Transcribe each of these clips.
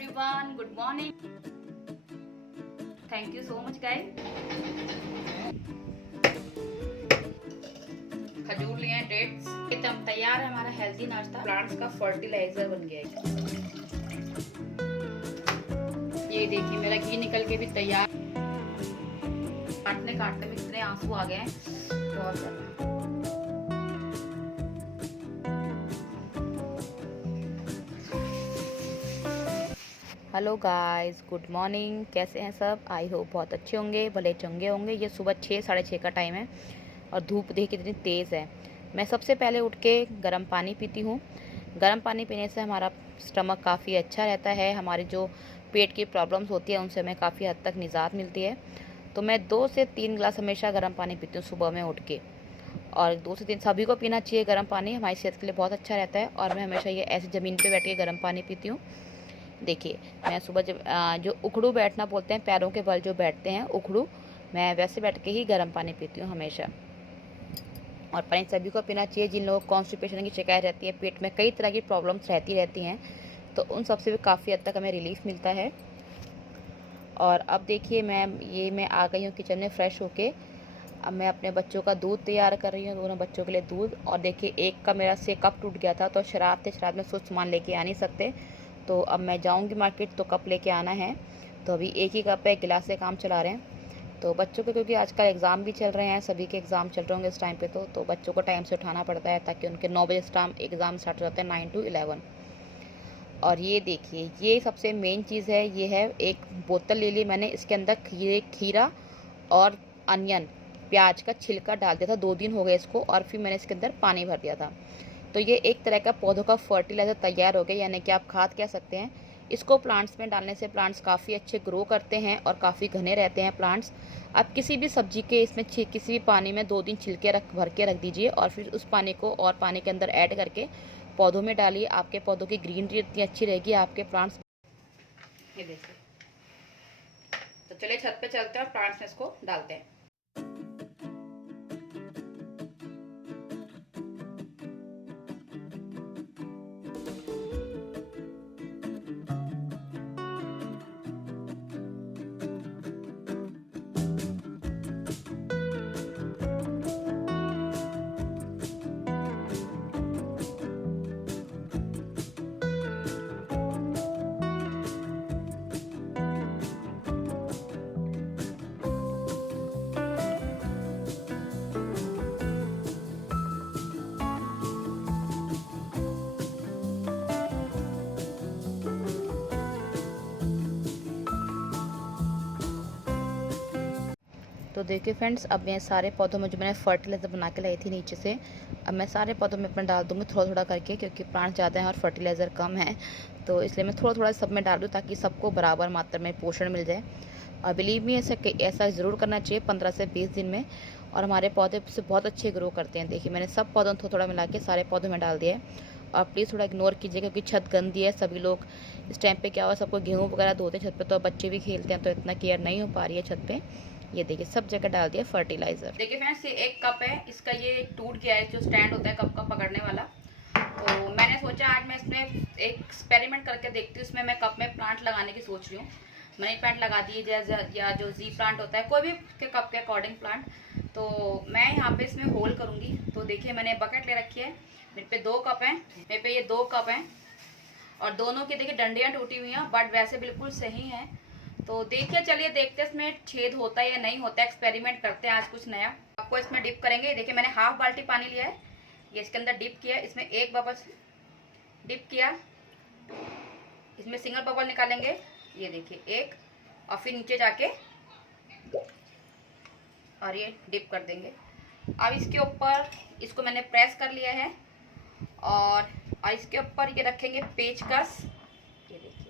everyone, good morning. Thank you so much guys. खजूर लिए हैं, डेट्स। एकदम तैयार है हमारा हेल्दी नाश्ता। प्लांट्स का फर्टिलाइजर बन गया है। ये देखिए मेरा घी निकल के भी तैयार। काटने काटने में इतने आंसू आ गए हैं, बहुत ज्यादा। Hello guys, good morning. कैसे हैं सब? आई होप बहुत अच्छे होंगे, भले चंगे होंगे। ये सुबह 6 साढ़े 6 का टाइम है और धूप देख कितनी तेज़ है। मैं सबसे पहले उठ के गर्म पानी पीती हूँ। गर्म पानी पीने से हमारा स्टमक काफ़ी अच्छा रहता है। हमारी जो पेट की प्रॉब्लम्स होती है उनसे हमें काफ़ी हद तक निजात मिलती है। तो मैं 2 से 3 गिलास हमेशा गर्म पानी पीती हूँ सुबह में उठ के। और 2 से 3 सभी को पीना चाहिए गर्म पानी, हमारी सेहत के लिए बहुत अच्छा रहता है। और मैं हमेशा ये ऐसे ज़मीन पे बैठ के गर्म पानी पीती हूँ। देखिए मैं सुबह जब जो उखड़ू बैठना बोलते हैं, पैरों के बल जो बैठते हैं उखड़ू, मैं वैसे बैठ के ही गर्म पानी पीती हूँ हमेशा। और पानी सभी को पीना चाहिए। जिन लोगों को कॉन्स्टिपेशन की शिकायत रहती है, पेट में कई तरह की प्रॉब्लम्स रहती हैं, तो उन सब से भी काफ़ी हद तक हमें रिलीफ मिलता है। और अब देखिए मैं आ गई हूँ किचन में फ्रेश होके। अब मैं अपने बच्चों का दूध तैयार कर रही हूँ, दोनों बच्चों के लिए दूध। और देखिए एक का मेरा से कप टूट गया था, तो शराब में कुछ सामान लेके आ नहीं सकते, तो अब मैं जाऊंगी मार्केट तो कप लेके आना है। तो अभी एक ही कप है, एक गिलास से काम चला रहे हैं। तो बच्चों के क्योंकि आजकल एग्ज़ाम भी चल रहे हैं, सभी के एग्ज़ाम चल रहे होंगे इस टाइम पे, तो बच्चों को टाइम से उठाना पड़ता है ताकि उनके 9 बजे एग्ज़ाम स्टार्ट हो जाते हैं, 9 to 11। और ये देखिए ये सबसे मेन चीज़ है, ये है एक बोतल ले ली मैंने, इसके अंदर खीरा और अनियन प्याज का छिलका डाल दिया था। 2 दिन हो गए इसको, और फिर मैंने इसके अंदर पानी भर दिया था। तो ये एक तरह का पौधों का फर्टिलाइज़र तैयार हो गया, यानी कि आप खाद कह सकते हैं। इसको प्लांट्स में डालने से प्लांट्स काफ़ी अच्छे ग्रो करते हैं और काफ़ी घने रहते हैं प्लांट्स। आप किसी भी सब्जी के इसमें किसी भी पानी में 2 दिन छिलके भर के रख दीजिए, और फिर उस पानी को और पानी के अंदर ऐड करके पौधों में डालिए। आपके पौधों की ग्रीनरी इतनी अच्छी रहेगी, आपके प्लांट्स। ये देखिए, तो चलिए छत पे चलते हैं और प्लांट्स में इसको डालते हैं। तो देखिए फ्रेंड्स, अब मैं सारे पौधों में जो मैंने फर्टिलाइज़र बना के लाई थी नीचे से, अब मैं सारे पौधों में अपना डाल दूँगी थोड़ा थोड़ा करके, क्योंकि प्लांट ज़्यादा हैं और फर्टिलाइज़र कम है, तो इसलिए मैं थोड़ा थोड़ा सब में डाल दूँ ताकि सबको बराबर मात्रा में पोषण मिल जाए। और बिलीव मी, ऐसा ज़रूर करना चाहिए 15 से 20 दिन में, और हमारे पौधे से बहुत अच्छे ग्रो करते हैं। देखिए मैंने सब पौधों में थोड़ा थोड़ा मिला के सारे पौधों में डाल दिया है। और प्लीज़ थोड़ा इग्नोर कीजिए क्योंकि छत गंदी है। सभी लोग इस टाइम पे क्या हुआ, सबको गेहूँ वगैरह धोते हैं छत पे, तो बच्चे भी खेलते हैं, तो इतना केयर नहीं हो पा रही है छत पे। ये देखिए सब जगह डाल दिया फर्टिलाइजर। देखिए फ्रेंड्स, ये एक कप है, इसका ये टूट गया है जो स्टैंड होता है कप का पकड़ने वाला। तो मैंने सोचा आज मैं इसमें एक एक्सपेरिमेंट करके देखती हूँ। इसमें मैं कप में प्लांट लगाने की सोच रही हूँ। मनी प्लांट लगा दिए या जो जी प्लांट होता है, कोई भी के कप के अकॉर्डिंग प्लांट। तो मैं यहाँ पे इसमें होल करूँगी। तो देखिए मैंने बकेट ले रखी है, मेरे पे 2 कप हैं, मेरे पे ये 2 कप हैं, और दोनों की देखिए डंडियाँ टूटी हुई हैं, बट वैसे बिल्कुल सही हैं। तो देखिए चलिए देखते हैं इसमें छेद होता है या नहीं होता है, एक्सपेरिमेंट करते हैं आज कुछ नया। आपको इसमें डिप करेंगे। देखिए मैंने हाफ बाल्टी पानी लिया है, ये इसके अंदर डिप किया, इसमें एक बबल डिप किया, इसमें सिंगल बबल निकालेंगे, ये देखिए एक, और फिर नीचे जाके और ये डिप कर देंगे। अब इसके ऊपर इसको मैंने प्रेस कर लिया है, और इसके ऊपर ये रखेंगे पेचकस। ये देखिए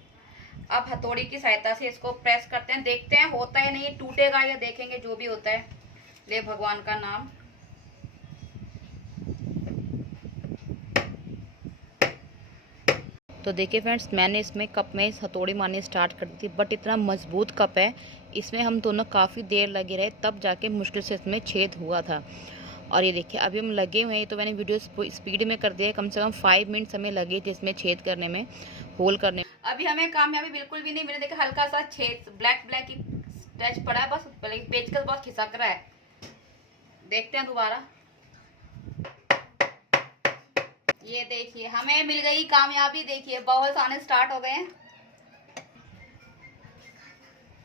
अब हथौड़ी की सहायता से इसको प्रेस करते हैं, देखते हैं होता है नहीं, टूटेगा या देखेंगे, जो भी होता है ले भगवान का नाम। तो देखिए फ्रेंड्स, मैंने इसमें कप में हथौड़ी मारनी स्टार्ट कर दी थी, बट इतना मजबूत कप है, इसमें हम दोनों काफ़ी देर लगे रहे, तब जाके मुश्किल से इसमें छेद हुआ था। और ये देखिए अभी हम लगे हुए हैं, तो मैंने वीडियो स्पीड में कर दिया है, कम से कम 5 मिनट हमें लगे थे इसमें छेद करने में, होल करने में। अभी हमें कामयाबी बिल्कुल भी नहीं मिले। देखिए हल्का सा छेद ब्लैक ब्लैक की स्क्रैच पड़ा है बस, पेचकस बहुत खिसक रहा है। देखते हैं दोबारा। ये देखिए हमें मिल गई कामयाबी। देखिए बबल्स आने स्टार्ट हो गए हैं।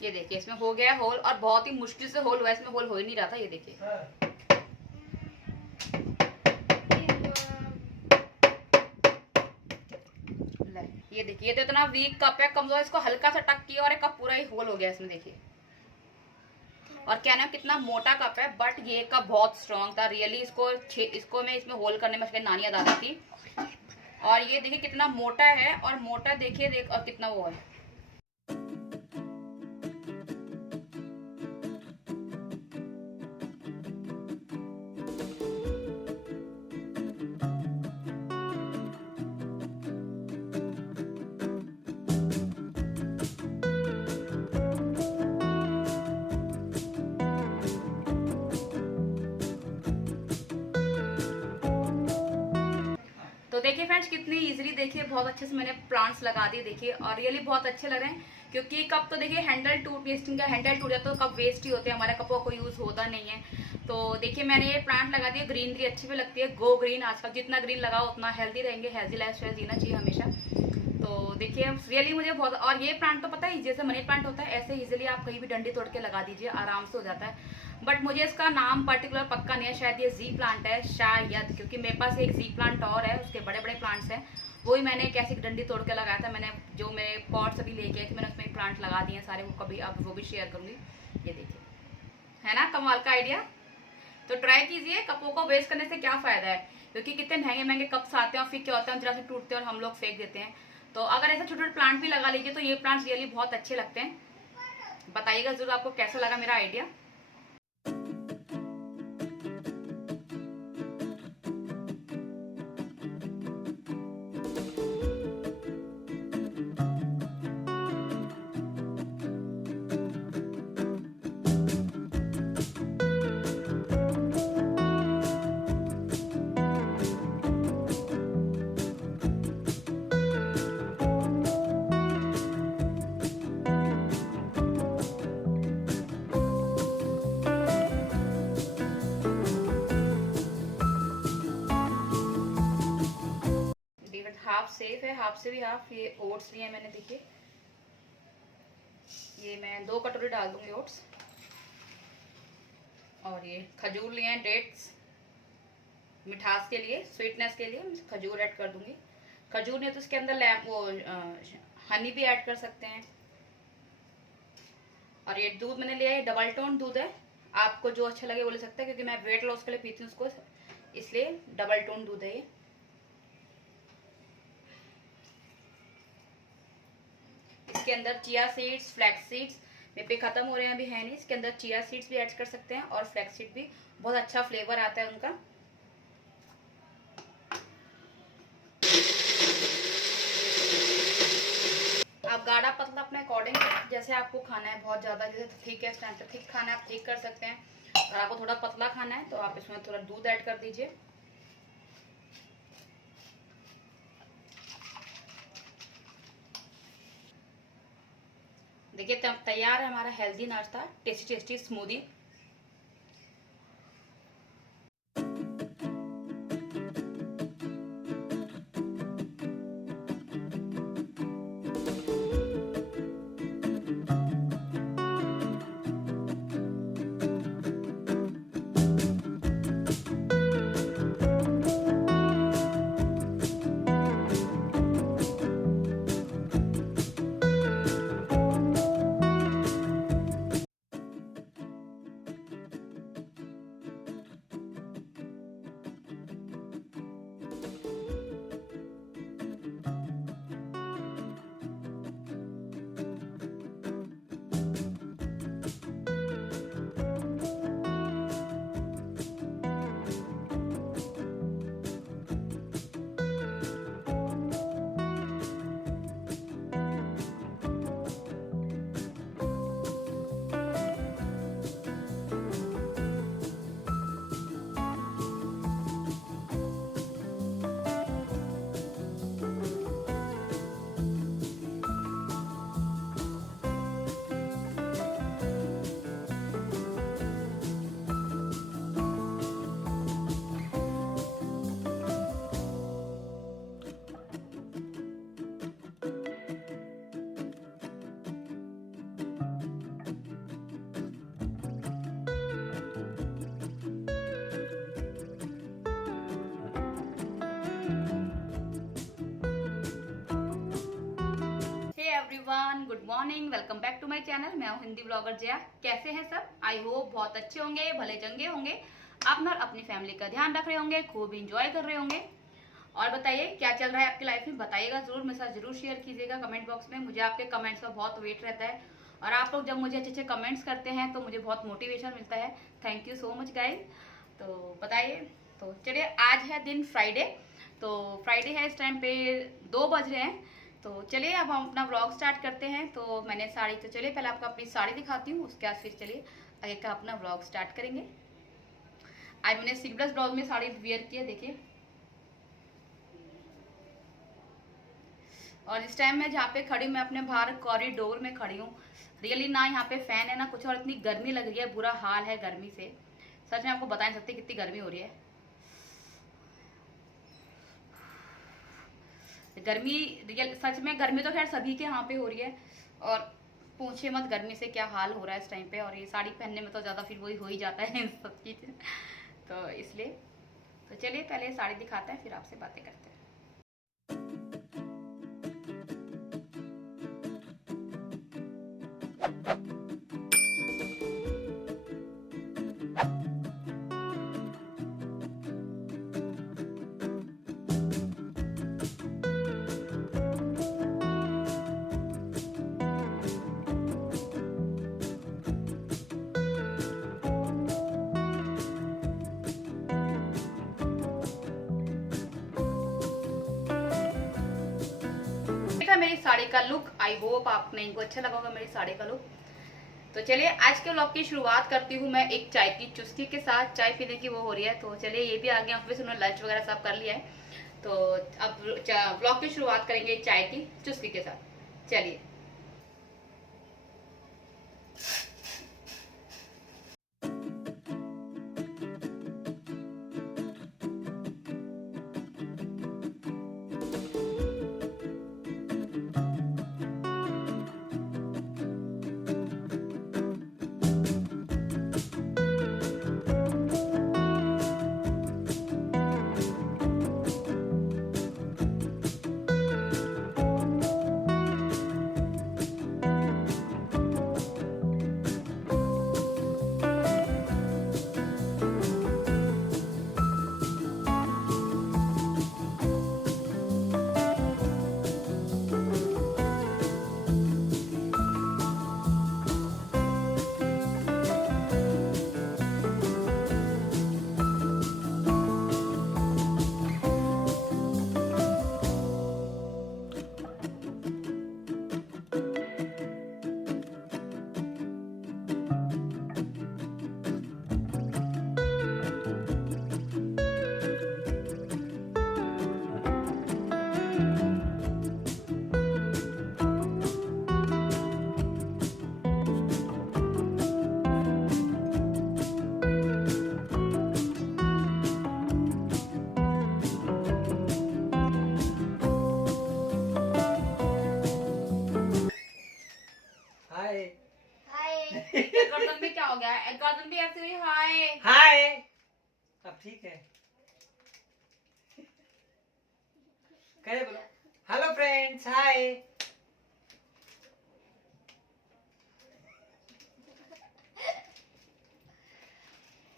ये देखिए इसमें हो गया होल, और बहुत ही मुश्किल से होल हुआ, इसमें होल हो ही नहीं रहा था। ये देखिए ये देखिए, ये तो इतना वीक कप है, कमजोर। इसको हल्का सा टक किया और एक कप पूरा ही होल हो गया इसमें। देखिए और क्या ना कितना मोटा कप है, बट ये कप बहुत स्ट्रांग था रियली। इसको मैं इसमें होल करने में नानी याद आती थी। और ये देखिए कितना मोटा है, और मोटा देखिए और कितना वो है। तो देखिए फ्रेंड्स कितनी इजीली, देखिए बहुत अच्छे से मैंने प्लांट्स लगा दिए। देखिए और रियली बहुत अच्छे लग रहे हैं, क्योंकि कप तो देखिए हैंडल टूट, वेस्टिंग का हैंडल टूट जाता तो कप वेस्ट ही होते हैं, हमारे कपों को यूज होता नहीं है। तो देखिए मैंने ये प्लांट लगा दिए। ग्रीनरी अच्छी भी लगती है, गो ग्रीन। आजकल जितना ग्रीन लगाओ उतना हेल्दी रहेंगे, हेल्दी लाइफ स्टाइल जीना चाहिए हमेशा। तो देखिए रियली मुझे बहुत, और ये प्लांट तो पता है जैसे मनी प्लांट होता है ऐसे इजीली आप कहीं भी डंडी तोड़ के लगा दीजिए, आराम से हो जाता है। बट मुझे इसका नाम पर्टिकुलर पक्का नहीं है, शायद ये जी प्लांट है शायद, क्योंकि मेरे पास एक जी प्लांट और है, उसके बड़े बड़े प्लांट्स हैं। वही मैंने एक ऐसी डंडी तोड़ के लगाया था। मैंने जो मेरे पॉट्स अभी लेके आए थे, मैंने उसमें प्लांट लगा दिए सारे, वो कभी आप वो भी शेयर करूंगी। ये देखिए है ना कमाल का आइडिया। तो ट्राई कीजिए, कपों को वेस्ट करने से क्या फायदा है, क्योंकि कितने महंगे महंगे कप्स आते हैं और फिर क्या होता है जरा से टूटते हैं और हम लोग फेंक देते हैं। तो अगर ऐसे छोटे छोटे प्लांट भी लगा लीजिए तो ये प्लांट्स रियली बहुत अच्छे लगते हैं। बताइएगा जरूर आपको कैसा लगा मेरा आइडिया। हाफ सेफ है, हाफ से भी हाफ। ये ओट्स लिए मैंने, देखिए ये मैं 2 कटोरी डाल दूंगी ओट्स। और ये खजूर लिए हैं, डेट्स, मिठास के लिए, स्वीटनेस के लिए खजूर ऐड कर दूंगी। खजूर नहीं तो इसके अंदर हनी भी ऐड कर सकते हैं। और ये दूध मैंने लिया है, डबल टोन दूध है, आपको जो अच्छा लगे वो ले सकते हैं, क्योंकि मैं वेट लॉस के लिए पीती हूँ उसको, इसलिए डबल टोन दूध है ये। इसके अंदर चिया सीड्स, फ्लैक्स सीड्स मेरे पे खत्म हो रहे हैं, अभी है नहीं। इसके अंदर चिया सीड्स भी ऐड कर सकते हैं, और फ्लैक्स सीड भी, बहुत अच्छा फ्लेवर आता है उनका। आप गाढ़ा पतला अपने अकॉर्डिंग जैसे आपको खाना है, बहुत ज्यादा जैसे ठीक है स्टैंड ठीक खाना है आप ठीक कर सकते हैं, और आपको थोड़ा पतला खाना है तो आप इसमें थोड़ा दूध ऐड कर दीजिए। देखिए तैयार है हमारा हेल्दी नाश्ता, tasty tasty smoothie. Everyone, good morning, welcome back to my channel. मैं हूं हिंदी ब्लॉगर जया। कैसे हैं सब? आई होप बहुत अच्छे होंगे, भले चंगे होंगे। आप और अपनी फैमिली का ध्यान रख रहे होंगे, खूब इंजॉय कर रहे होंगे। और बताइए क्या चल रहा है आपकी लाइफ में, बताइएगा जरूर, मेरे साथ जरूर शेयर कीजिएगा कमेंट बॉक्स में। मुझे आपके कमेंट्स का बहुत वेट रहता है और आप लोग जब मुझे अच्छे अच्छे कमेंट्स करते हैं तो मुझे बहुत मोटिवेशन मिलता है। Thank you so much guys. तो बताइए, तो चलिए आज है दिन फ्राइडे। तो फ्राइडे है, इस टाइम पे 2 बज रहे हैं। तो चलिए अब हम अपना व्लॉग स्टार्ट करते हैं। तो मैंने साड़ी, तो चलिए पहले आपको अपनी साड़ी दिखाती हूँ, उसके बाद फिर चलिए आगे का अपना व्लॉग स्टार्ट करेंगे। आज मैंने सीक्वेंस ब्लाउज में साड़ी वेयर की है, देखिए। और इस टाइम मैं जहाँ पे खड़ी हूँ, मैं अपने बाहर कॉरिडोर में खड़ी हूँ। रियली ना यहाँ पे फैन है ना कुछ, और इतनी गर्मी लग रही है, बुरा हाल है गर्मी से। सच में आपको बता नहीं सकती कितनी गर्मी हो रही है। गर्मी रियल, सच में गर्मी तो खैर सभी के यहाँ पे हो रही है। और पूछे मत गर्मी से क्या हाल हो रहा है इस टाइम पे। और ये साड़ी पहनने में तो ज़्यादा फिर वही हो ही जाता है सब चीज़। तो इसलिए तो चलिए पहले साड़ी दिखाते हैं, फिर आपसे बातें करते हैं। मेरी साड़ी का लुक, आई होप आपने इनको अच्छा लगा होगा मेरी साड़ी का लुक। तो चलिए आज के व्लॉग की शुरुआत करती हूँ मैं एक चाय की चुस्की के साथ। चाय पीने की वो हो रही है, तो चलिए ये भी आ गया ऑफिस, उन्होंने लंच वगैरह सब कर लिया है। तो अब व्लॉग की शुरुआत करेंगे चाय की चुस्की के साथ। चलिए। गर्दन में क्या हो गया है? गर्दन भी ऐसे हुई। हाय हाय, अब ठीक है। करे बोलो हेलो फ्रेंड्स, हाय।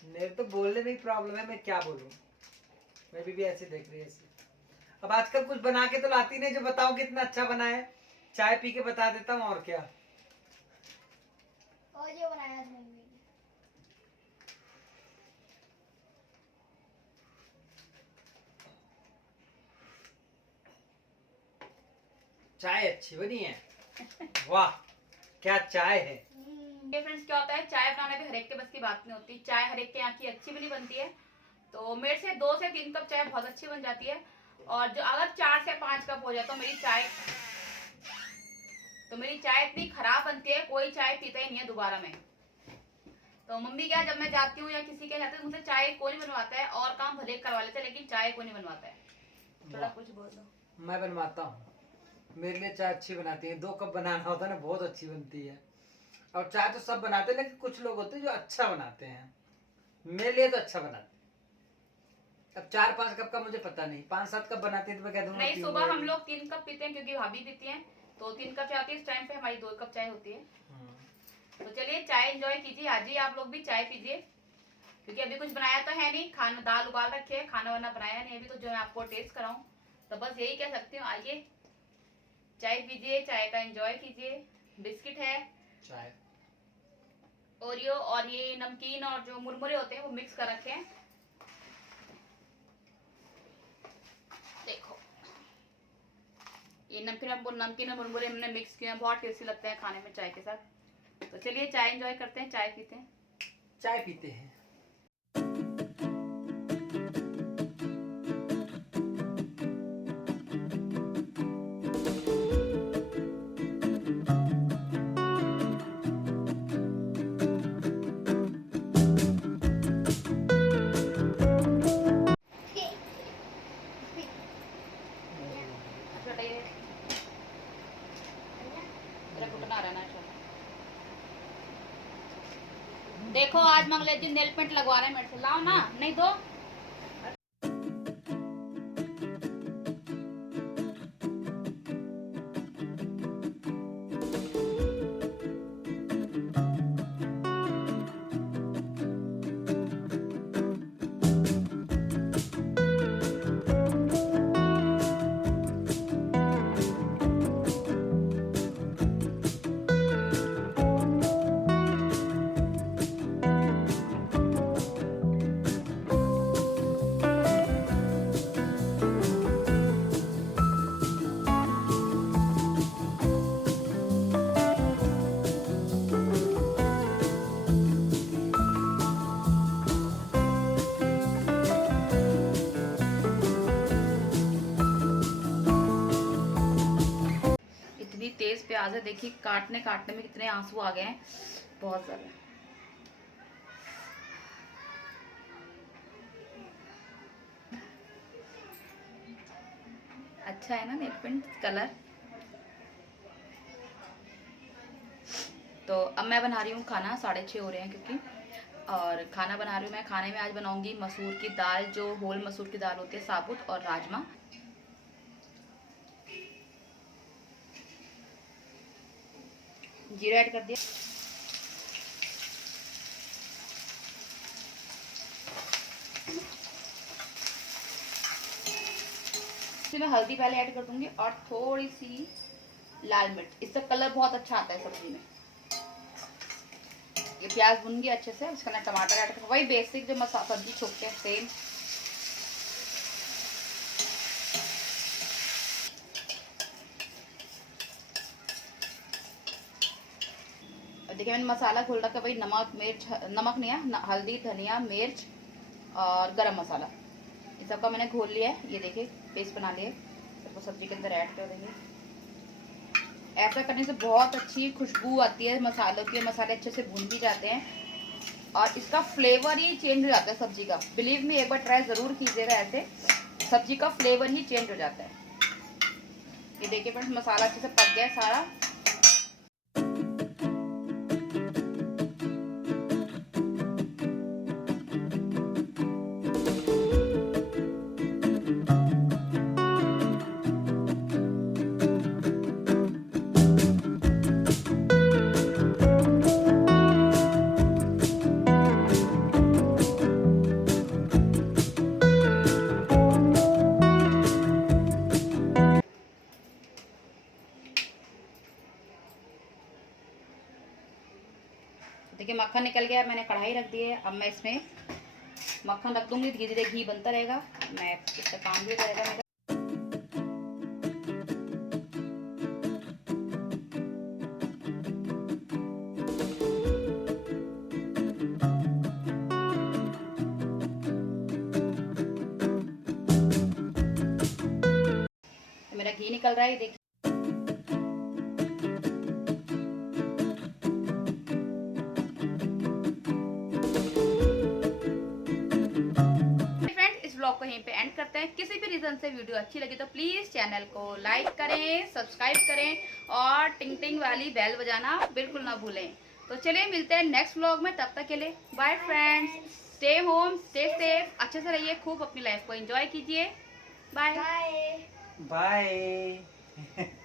मेरे तो बोलने में ही प्रॉब्लम है, मैं क्या बोलूं। मैं भी ऐसे देख रही है ऐसे। अब आजकल कुछ बना के तो लाती नहीं जो बताऊं कितना अच्छा बना है। चाय पी के बता देता हूँ और क्या। और ये बनाया आज मम्मी ने। चाय अच्छी बनी है। वाह क्या चाय है। ये फ्रेंड्स क्या होता है, चाय बनाने पे हर एक के बस की बात नहीं होती। चाय हर एक के यहाँ की अच्छी भी नहीं बनती है। तो मेरे से 2 से 3 कप चाय बहुत अच्छी बन जाती है। और जो अगर 4 से 5 कप हो जाए तो मेरी चाय इतनी खराब बनती है, कोई चाय पीता ही नहीं है दोबारा में। तो मम्मी क्या, जब मैं जाती हूँ या किसी के जाते मुझसे चाय कोई नहीं बनवाता है, और काम भले करवा लेते हैं लेकिन चाय कोई नहीं बनवाता है। थोड़ा कुछ बोल दो। मैं बनवाता हूँ, मेरे लिए चाय अच्छी बनाती है। 2 कप बनाना होता है ना, बहुत अच्छी बनती है। और चाय तो सब बनाते हैं, लेकिन कुछ लोग होते हैं जो अच्छा बनाते हैं। मेरे लिए तो अच्छा बनाते हैं। अब 4-5 कप का मुझे पता नहीं, 5-7 कप बनाते हैं तो मैं कह दूंगा नहीं, सुबह हम लोग 3 कप पीते हैं क्योंकि भाभी पीती हैं। तो 3 कप चाय होती है, इस टाइम पे हमारी 2 कप चाय होती है। तो चलिए चाय एंजॉय कीजिए, आज ही आप लोग भी चाय पीजिए, क्योंकि अभी कुछ बनाया तो है नहीं, खाना दाल उबाल रखे है, खाना वाना बनाया नहीं अभी, तो जो मैं आपको टेस्ट कराऊं तो बस यही कह सकती हूँ, आइए चाय पीजिए, चाय का एंजॉय कीजिए। बिस्किट है, चाय ओरियो और ये नमकीन और जो मुरमुरे होते हैं वो मिक्स कर रखे हैं। देखो ये नमकीन और मुरमुरे हमने मिक्स किए हैं, बहुत टेस्टी लगते हैं खाने में चाय के साथ। तो चलिए चाय एंजॉय करते हैं, चाय पीते हैं। चाय पीते हैं। देखो आज मंगलेश जी नेल पेंट लगवा रहे हैं मेरे से, लाओ ना, नहीं दो। इतनी तेज प्याज है, देखिए काटने काटने में कितने आंसू आ गए हैं, बहुत ज्यादा। अच्छा है ना नेल पेंट कलर। तो अब मैं बना रही हूँ खाना, 6:30 हो रहे हैं क्योंकि, और खाना बना रही हूँ मैं। खाने में आज बनाऊंगी मसूर की दाल, जो होल मसूर की दाल होती है साबुत, और राजमा। जीरा ऐड कर दिया, मैं हल्दी पहले ऐड कर दूंगी और थोड़ी सी लाल मिर्च, इससे कलर बहुत अच्छा आता है सब्जी में। ये प्याज भून गया अच्छे से, इसके अंदर टमाटर ऐड कर, वही बेसिक जो मसाला सब्जी छोकते हैं सेम। देखिए मैंने मसाला घोल रखा, वही नमक मिर्च, नमक नहीं है, हल्दी धनिया मिर्च और गरम मसाला, इस सबका मैंने घोल लिया है। ये देखिए पेस्ट बना लिया, सबको सब्जी के अंदर ऐड कर देंगे। ऐसा करने से बहुत अच्छी खुशबू आती है मसालों की, मसाले अच्छे से भून भी जाते हैं और इसका फ्लेवर ही चेंज हो जाता है सब्जी का। बिलीव मी, एक बार ट्राई ज़रूर कीजिएगा, ऐसे सब्जी का फ्लेवर ही चेंज हो जाता है। ये देखिए फ्रेंड्स मसाला अच्छे से पक गया है सारा। देखिए मक्खन निकल गया, मैंने कढ़ाई रख दी है। अब मैं इसमें मक्खन रख दूंगी, धीरे धीरे घी बनता रहेगा, मैं इसका काम भी करेगा मेरा। मेरा घी निकल रहा है, देखिए। ब्लॉग को यहीं पे एंड करते हैं। किसी भी रीजन से वीडियो अच्छी लगी तो प्लीज चैनल को लाइक करें, सब्सक्राइब करें और टिंग टिंग वाली बेल बजाना बिल्कुल ना भूलें। तो चलिए मिलते हैं नेक्स्ट ब्लॉग में, तब तक के लिए bye friends, stay home, stay safe, अच्छे से रहिए, खूब अपनी लाइफ को एंजॉय कीजिए। Bye bye.